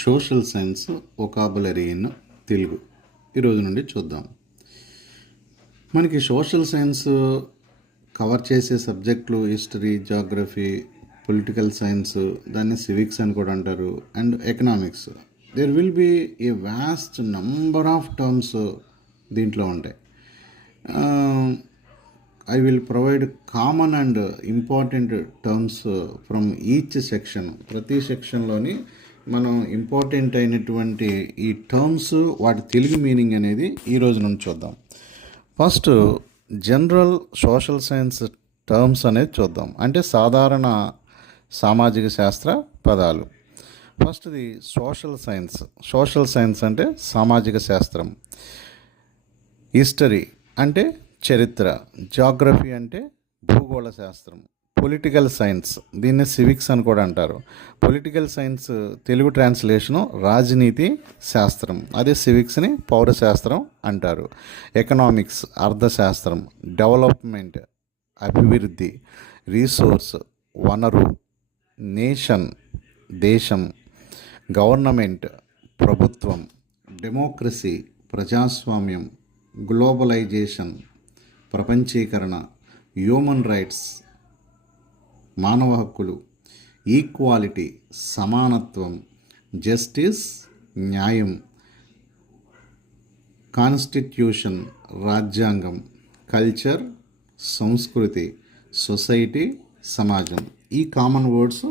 Social science vocabulary in Telugu ఈరోజు నుండి చూద్దాం. మనకి సోషల్ సైన్స్ కవర్ చేసే సబ్జెక్టులు హిస్టరీ, జాగ్రఫీ, పొలిటికల్ సైన్స్, దాన్ని సివిక్స్ అని కూడా అంటారు, and economics. There will be a vast number of terms దీంట్లో ఉంటాయి. I will provide common and important terms from each section. ప్రతి సెక్షన్లోని మనం ఇంపార్టెంట్ అయినటువంటి ఈ టర్మ్స్ వాటి తెలుగు మీనింగ్ అనేది ఈరోజు నుంచి చూద్దాం. First general social science terms అనేది చూద్దాం, అంటే సాధారణ సామాజిక శాస్త్ర పదాలు. ఫస్ట్ది సోషల్ సైన్స్. సోషల్ సైన్స్ అంటే సామాజిక శాస్త్రం. హిస్టరీ అంటే చరిత్ర. జాగ్రఫీ అంటే భూగోళ శాస్త్రం. పొలిటికల్ సైన్స్, దీన్ని సివిక్స్ అని కూడా అంటారు. పొలిటికల్ సైన్స్ తెలుగు ట్రాన్స్లేషను రాజనీతి శాస్త్రం, అదే సివిక్స్ని పౌరశాస్త్రం అంటారు. ఎకనామిక్స్ అర్థశాస్త్రం. డెవలప్మెంట్ అభివృద్ధి. రీసోర్స్ వనరు. నేషన్ దేశం. గవర్నమెంట్ ప్రభుత్వం. డెమోక్రసీ ప్రజాస్వామ్యం. గ్లోబలైజేషన్ ప్రపంచీకరణ. హ్యూమన్ రైట్స్ మానవ హక్కులు. ఈక్వాలిటీ సమానత్వం. జస్టిస్ న్యాయం. కాన్స్టిట్యూషన్ రాజ్యాంగం. కల్చర్ సంస్కృతి. సొసైటీ సమాజం. ఈ కామన్ వర్డ్స్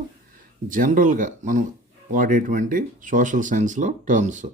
జనరల్గా మనం వాడేటువంటి సోషల్ సైన్స్లో టర్మ్స్.